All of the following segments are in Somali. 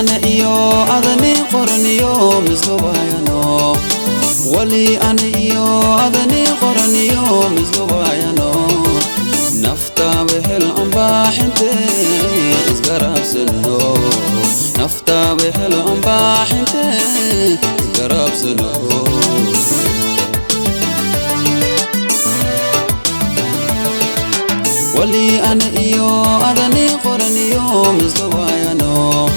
أنا إيو أذني قرنيو مزلوبايانو ولي أنا إيو أذني قرنيو مزلوبايانو نفتا بحل أنباح انتي إزقراب سنو نفتا بحل أنباح انتي إزقراب سنو ولي أنا إيو أذني قرنيو مزلوبايانو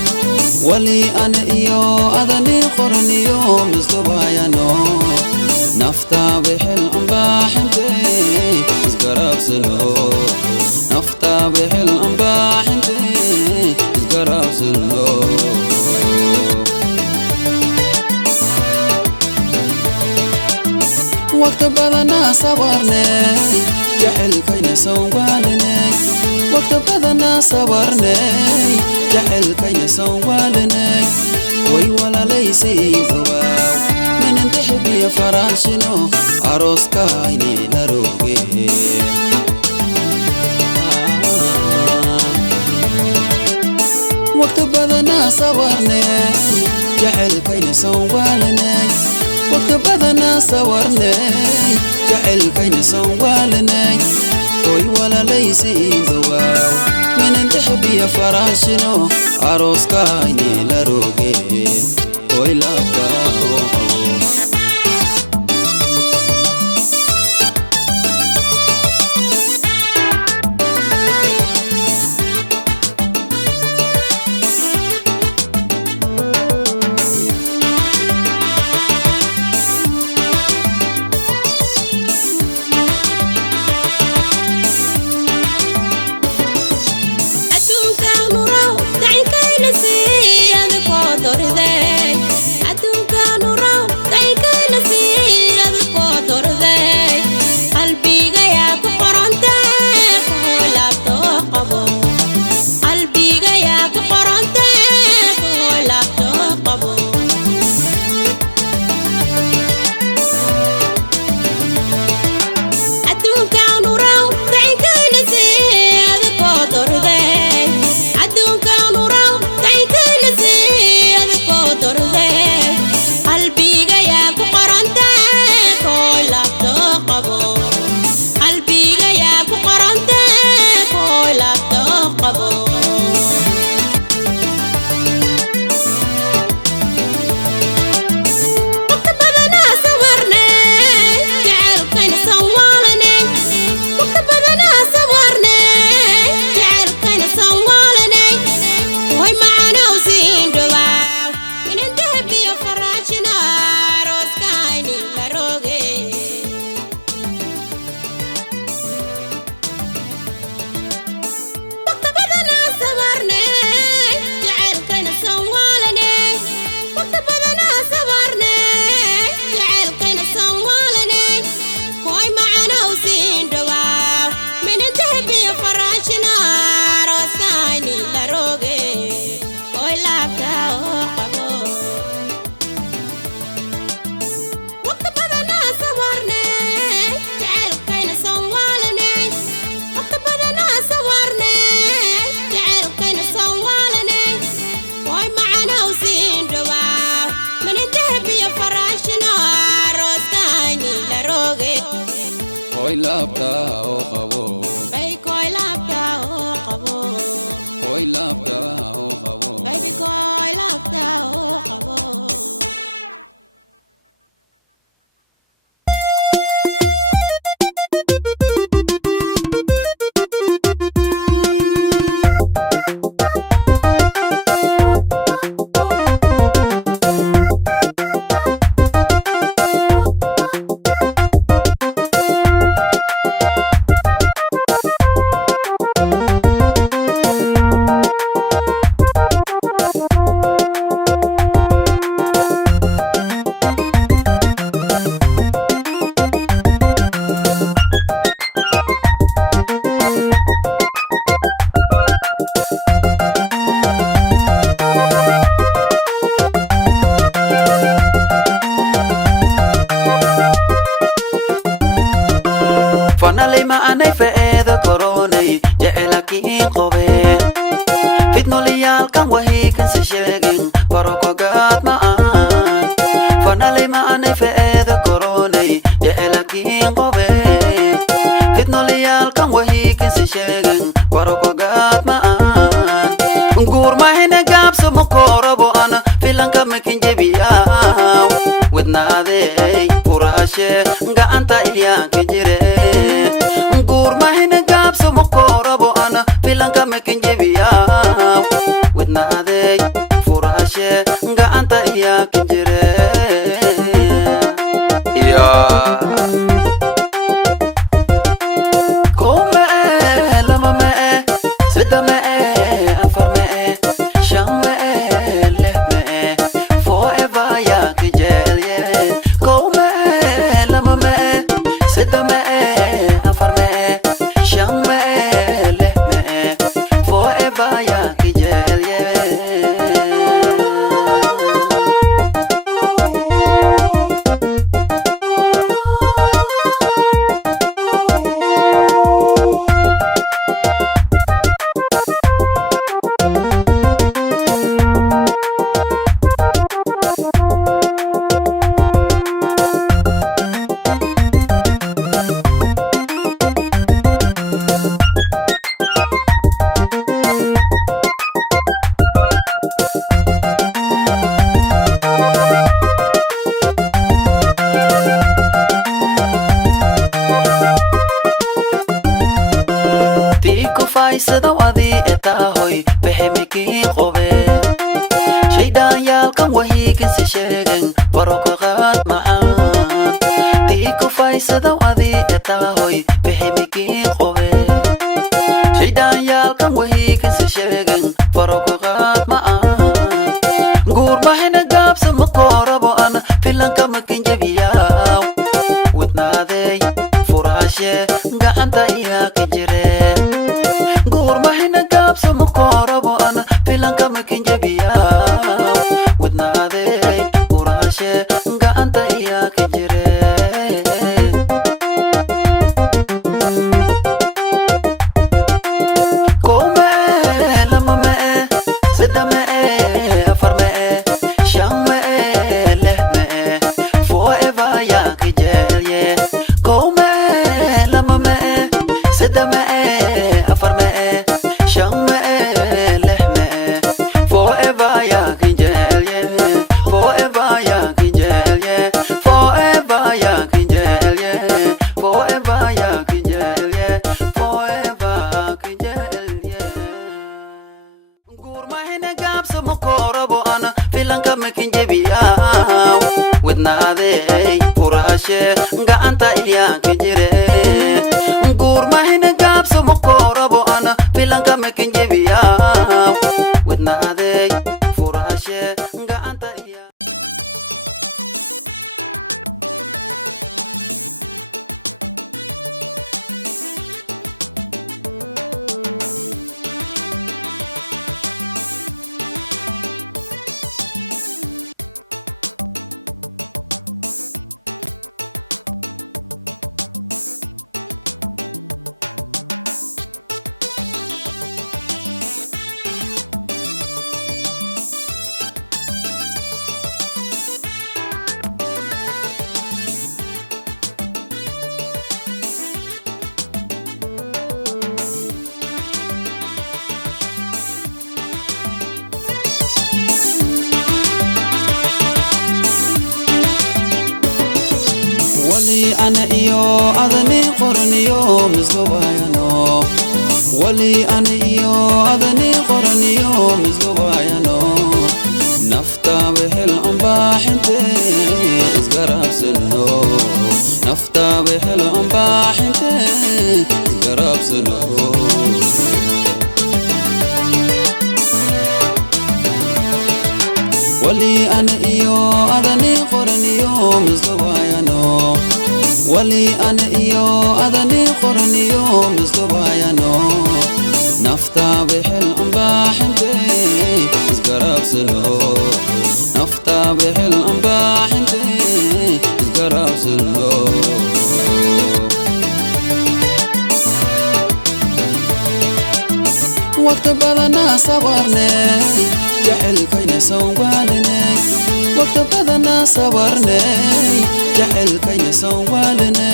ولي أنا إيو أذني قرنيو مزلوبايانو نفتا بحل أنباح انتي إزقراب سنو نفتا بحل أنباح انتي إزقراب سنو وقت بدنا صبرنا جحل كينا سوالنا وقت بدنا صبرنا جحل كينا سوالنا وي ولا ليس زواو من انتحب يا فراشنو عروس كايني لروقي وقت بدنا صبرنا جحل كينا سوالنا وقت بدنا صورنا جحل كينا سوالنا وي ولا ليس زواو من انتحب يا فراشنو عروس كايني لروقي وي لاباو Koi labda o khabo Baby koi labda o khabo Koi labda o khabo Baby koi labda o khabo أنا فائدة كوروني جعلك قوي فتنو ليال كم وهي كن سشيغن باروكو قاد معان فنالي ماني فايدة كوروني يحلكين قوي كتنو ليال كان وهيك سشيغن باروكو قاد معان نقور ما هنا قاب سمكوربو أنا في لنكا مكين جبياو ودنا ذي فراشي نقا أنت إياك جري نقور ما هنا قاب سمكوربو أنا في لنكا مكين جبياو ودنا ذي فراشي نقا أنت إياك جري sida wadi etahoy behemiki qobe shaydan yalkan wahiga si sheegan baroko qad ma'an tiku faysada wadi etahoy behemiki qobe shaydan yalkan wahiga si sheegan baroko qad ma'an gur mahena gabsa makorabo ana filanka makin jabiyaw wadnaday furashe gacanta iyaaka jire سمكوربو أنا بلانكا مكين جبيا ودنا ذي وراشي نقا أنت إياك جري كومي لما مئة ستة مئة أفر مئة شام مئة له مئة forever ياك جري كومي لما مئة ستة مئة أفر مئة ودنا ذي فراشي نقا أنت إياك جري نقور ما هنا قاب سمكوربو أنا في لنكا مكين جبياو ودنا ذي فراشي نقا أنت إياك أنا إيو أذني قرنيو مزقبايانو ولي أنا إيو أذني قرنيو مزقبايانو نفتا بحل أنباح انتي إزقراب سنو نفتا بحل أنباح انتي إزقراب سنو ولي أنا إيو أذني قرنيو مزقبايانو ولي أنا إيو أذني قرنيو مزقبايانو نفتا بحل أنباح انتي إزقراب سنو نفتا بحل أنباح انتي إزقراب سنو وقت بدنا صبرنا جعل كينا سوالنا وقت بدنا صبرنا جعل كينا سوالنا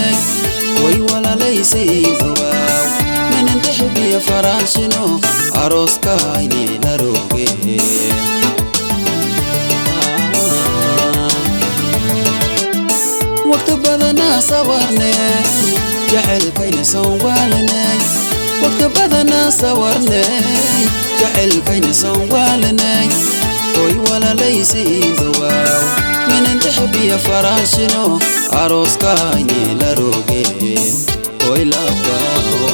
وي ولا ليس زواو من انتحب يا فراشنو أروس كايني لروبي وقت بدنا صبرنا جعل كينا سوالنا وقت بدنا صورنا جعل كينا سوالنا وي ولا ليس زواو من انتحب يا فراشنو أروس كايني لروبي وي لابداو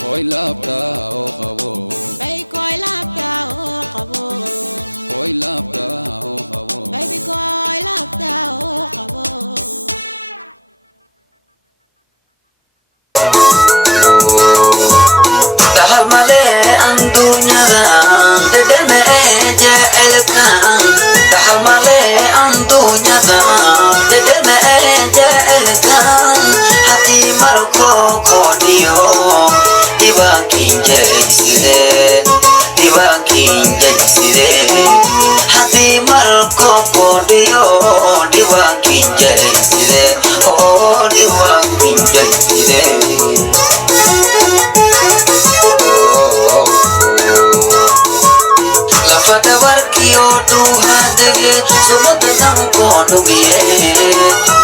Koi labda o khabo Bay koi labda o qabo Koi labda o khabo Baby koi labda o qabo Tahal male andunyada dedeme jaelkan Tahal male andunyada dedeme jaelkan Hati marko kodiyo Dibakin jaiside Hati marko kodiyo Dibakin jaiside Oh dibakin jaiside Lafada warkiyo tu hadege Sumata tanko nubiye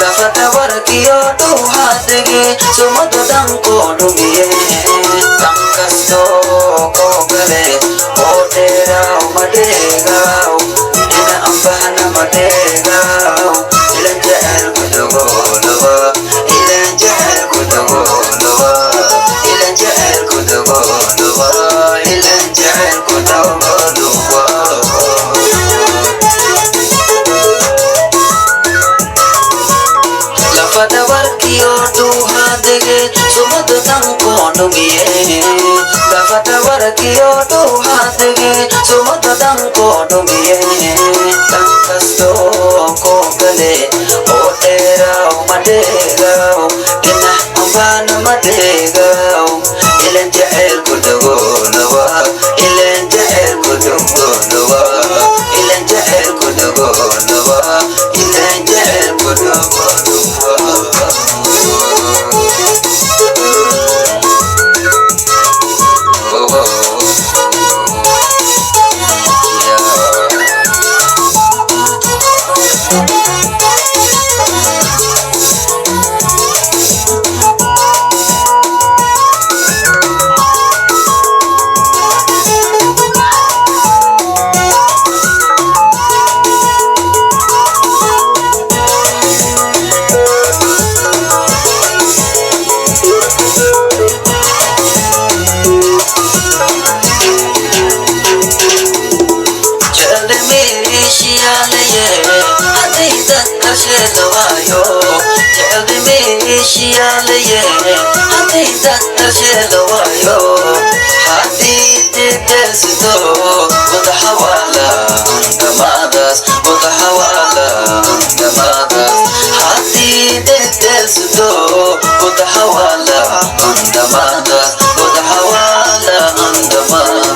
Lafada warkiyo tu hadege Sumata tanko nubiye Tankasto kogale Oterao madegao Ina ambahana madegao Ilan jahal kudogolowa Ilan jahal kudogolowa Ilan jahal kudogolowa Ilan jahal kudogolowa Lafada warkiyo tu hadege Sumata tanko nubiye Lafada warkiyo tu hadege Sumata tanko nubiye Tankasto kogale Oterao madegao Ina ambana madegao Ilan jahal kudogolowa Ilan jahal kudogolowa Ilan jahal kudogolowa Ilan jahal kudogolowa ليه هدي تكتشي لوايو هدي تدرسدو وتحوالا دمادس وتحوالا دمادس هدي تدرسدو وتحوالا دمادس وتحوالا دمادس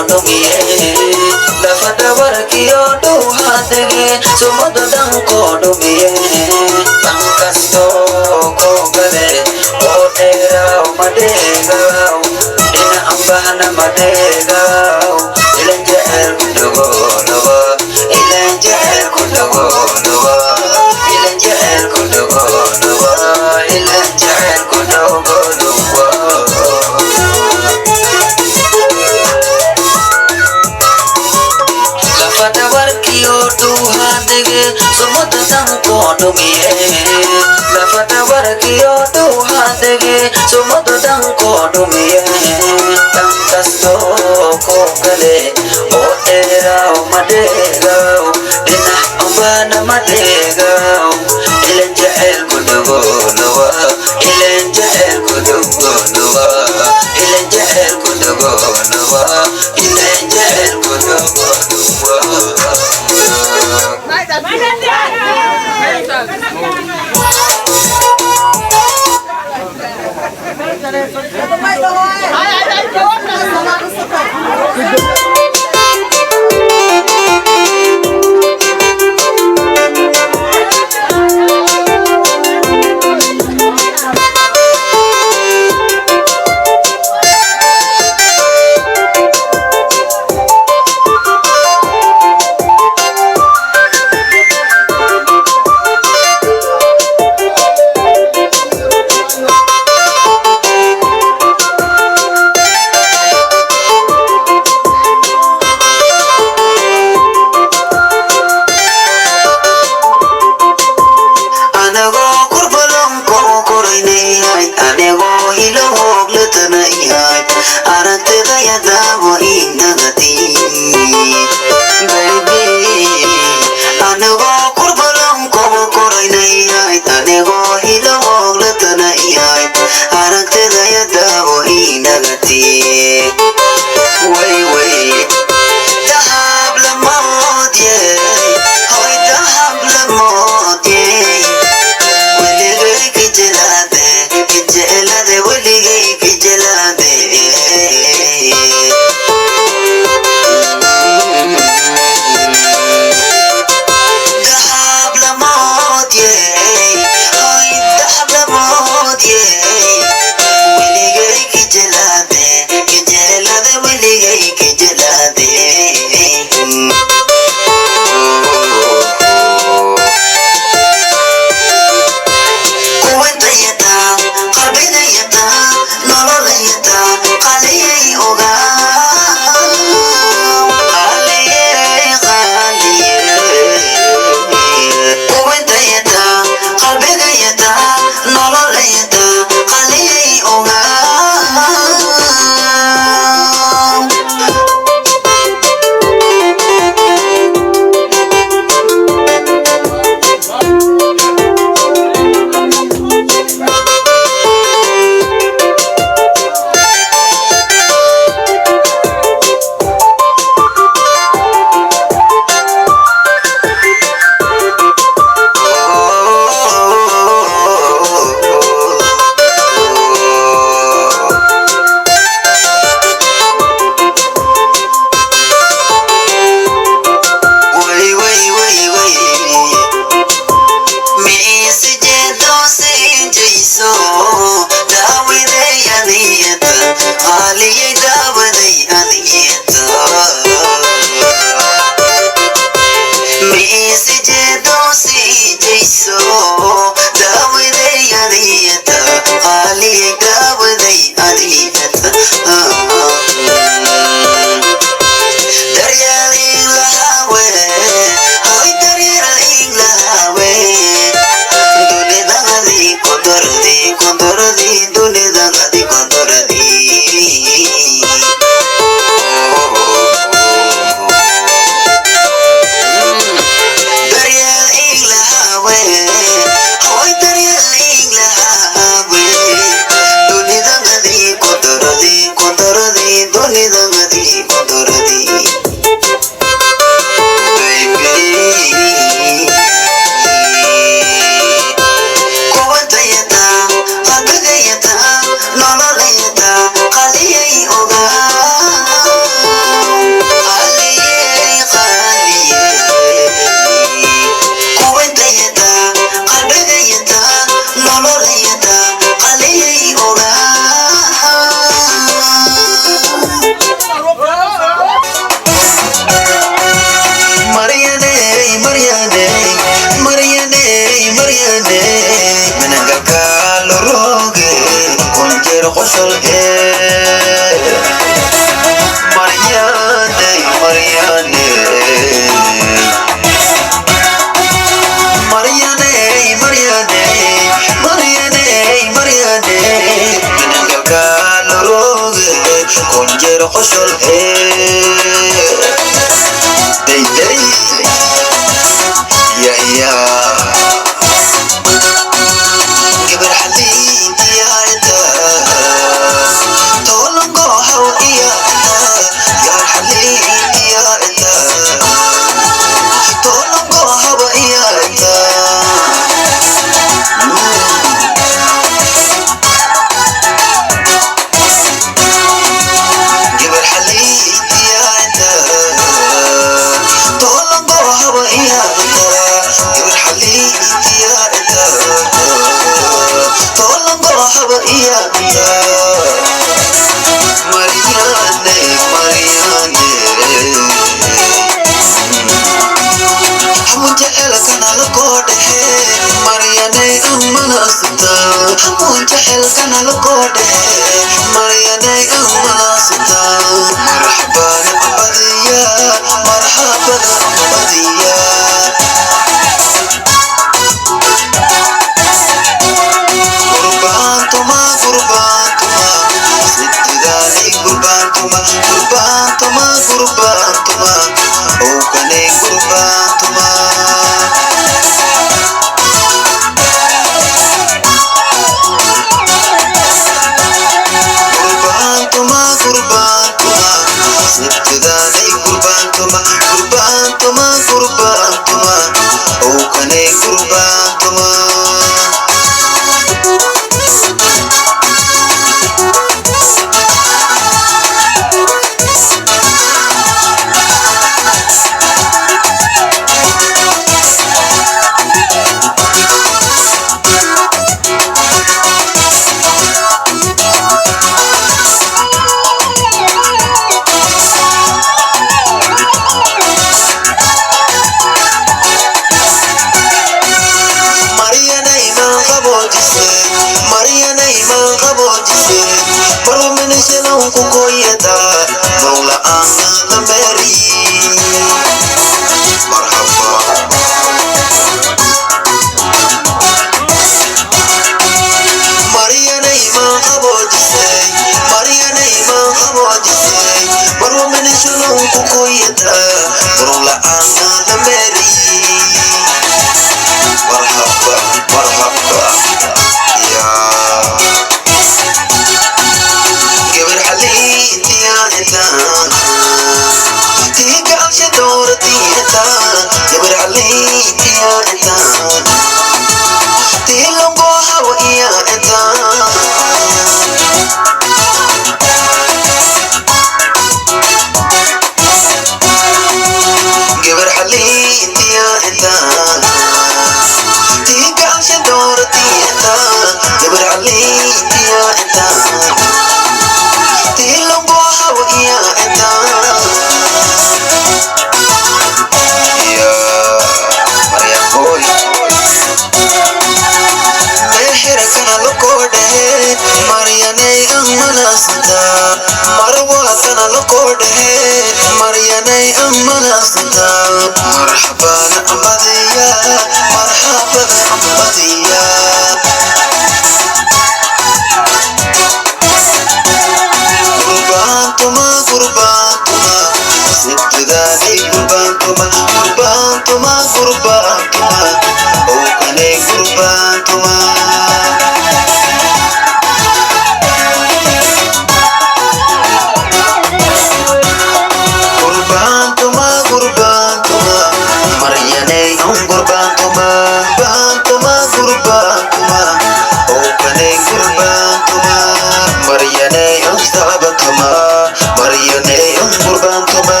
tuma Mariane qurban tuma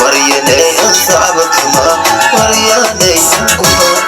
Mariane sa'ab tuma Mariane qurban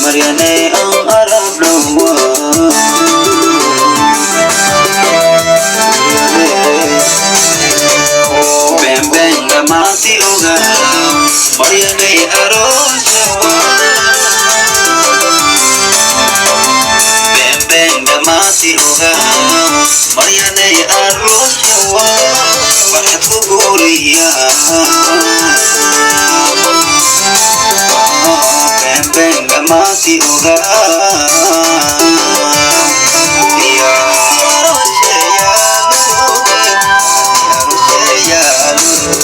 Mariane ang Arab luwa Bem bem gamati uga Mariane aroshawa Bem bem gamati uga Mariane aroshawa Wahat kuburiya Venga mati uga Ya roche ya lube Ya roche ya lube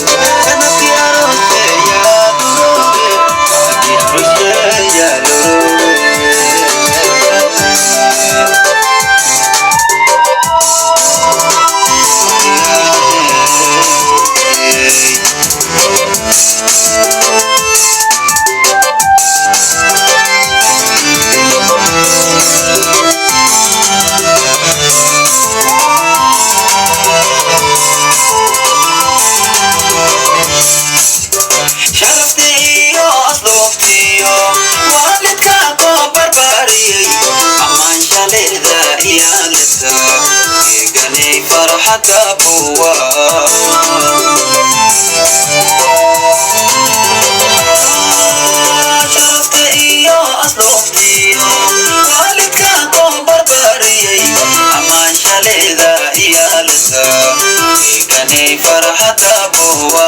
Enak ya roche ya lube Ya roche ya lube فرحك بوا شرفت إيو أصلوفتي والدك كون بربري أما شالي ذا إيالسا كاني فرحك بوا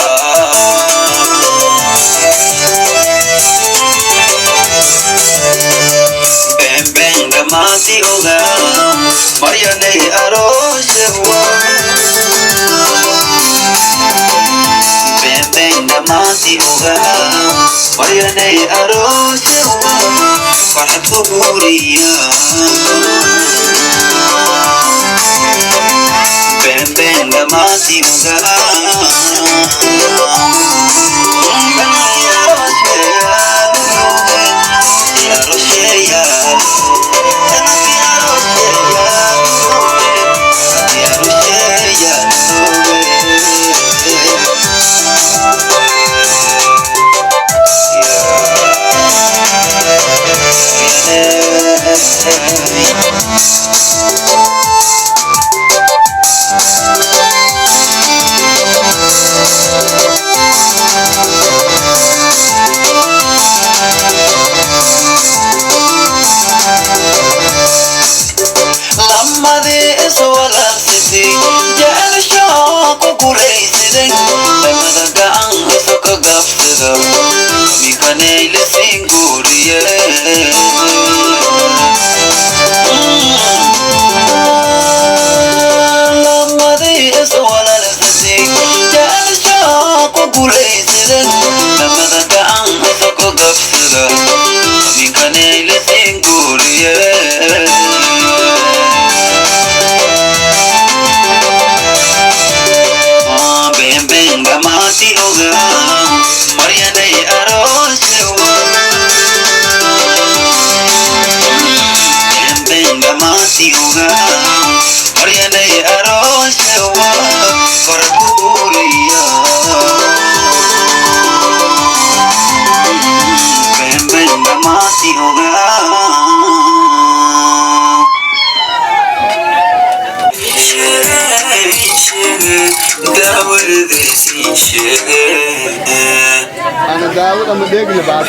بين بين دماتي أوغا Mariane aroshewa Bem bem damati uga Mariane aroshewa Farhat kuburiya Bem bem damati uga Mariana ديسي شيء أنا داود أما ديك اللي بعد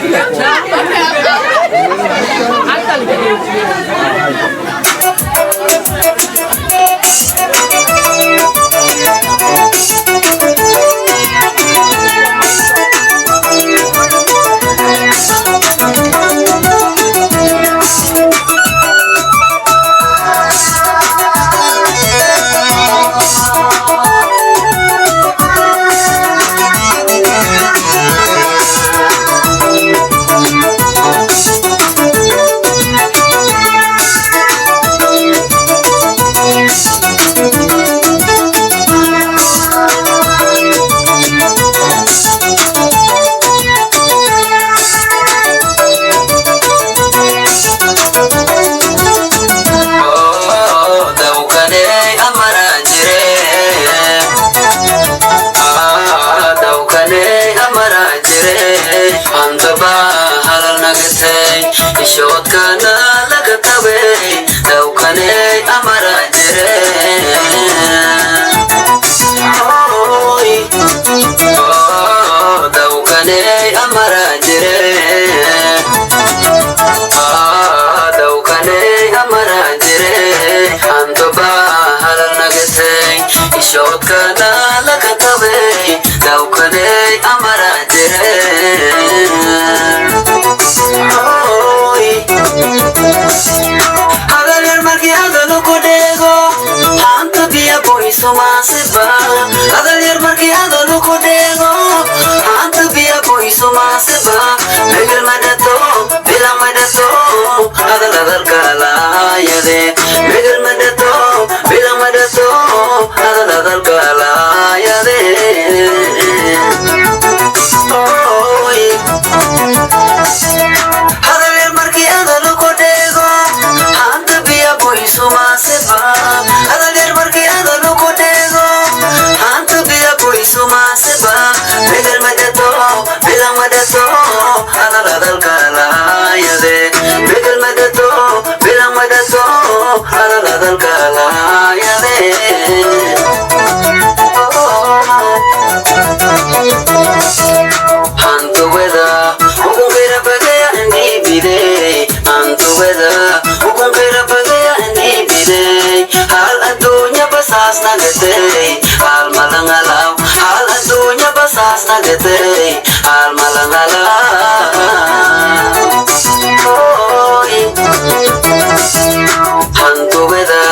شوت كان لك تبي لو كان أمر لو كان أمر لو كان أمر أنت بحر نجتي شوت كان لك تبي لو كان أمر agar marki adalo kodego anta biya boy somasiba agar marki adalo kodego anta biya boy somasiba megal madato bilang madato adal kala yade megal madato bilang madato adal kala yade Agar marki adalo kodego anta biya boy somasiba megal madato bilang madato adal kala yade megal madato bilang madato adal kala yade Antu weda ukun kira bagaya ni bide Antu weda ukun kira bagaya ni bide Hal adunya basas nagate Hal malangalaw Hal adunya basas nagate Hal malangalaw Antu weda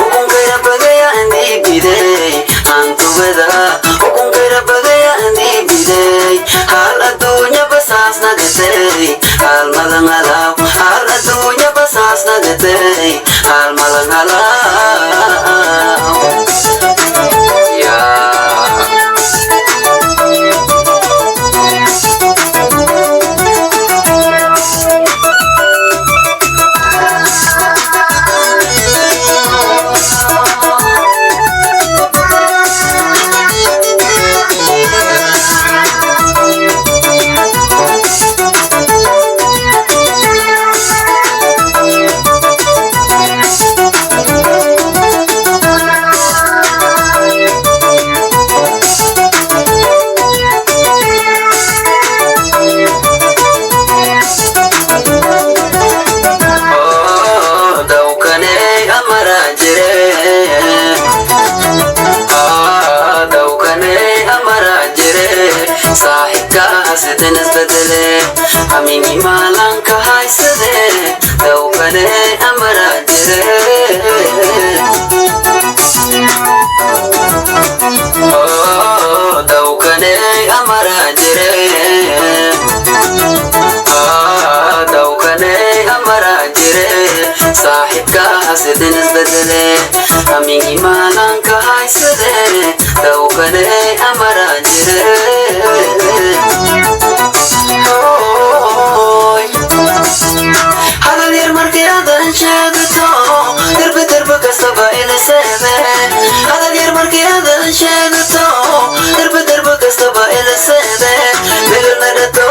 ukun kira bagaya ni bide Antu weda ukun kira bagaya ni bide Hal adunya basas nagate Hal malangalaw Hal adunya basas nagate Hal malangalaw Sahikan bedele amini malang kahai sede daukane amara jere oh daukane amara jere daukane amara jere sahikan bedele amini malang kahai sede daukane amara jere Hagalir marki adan shagto Dirbe kasaba ila sebe Hagalir marki adan shagto Dirbe kasaba ila sebe Megal madato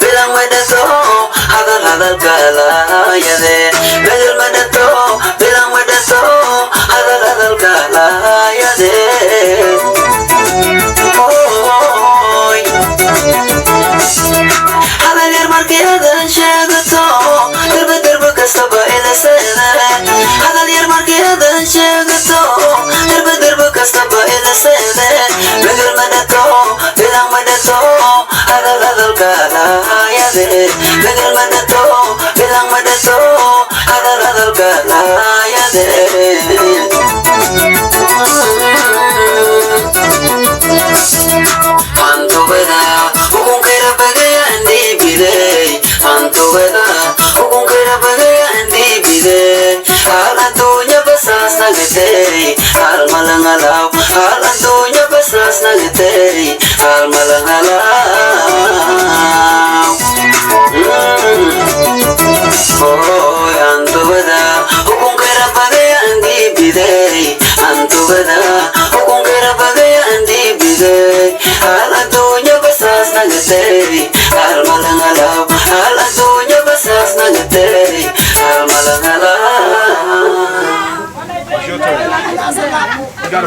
bilang madato Hadal kala yade Megal madato bilang madato Hadal kala yade madato hadal kala ya de begal madato bilang madato hadal kala ya de Antu beda ukun kira bagaya andi bide Antu beda ukun kira bagaya andi bide Hal antunya besas nagete Hal malang alaw Hal antunya besas nagete Hal malang alaw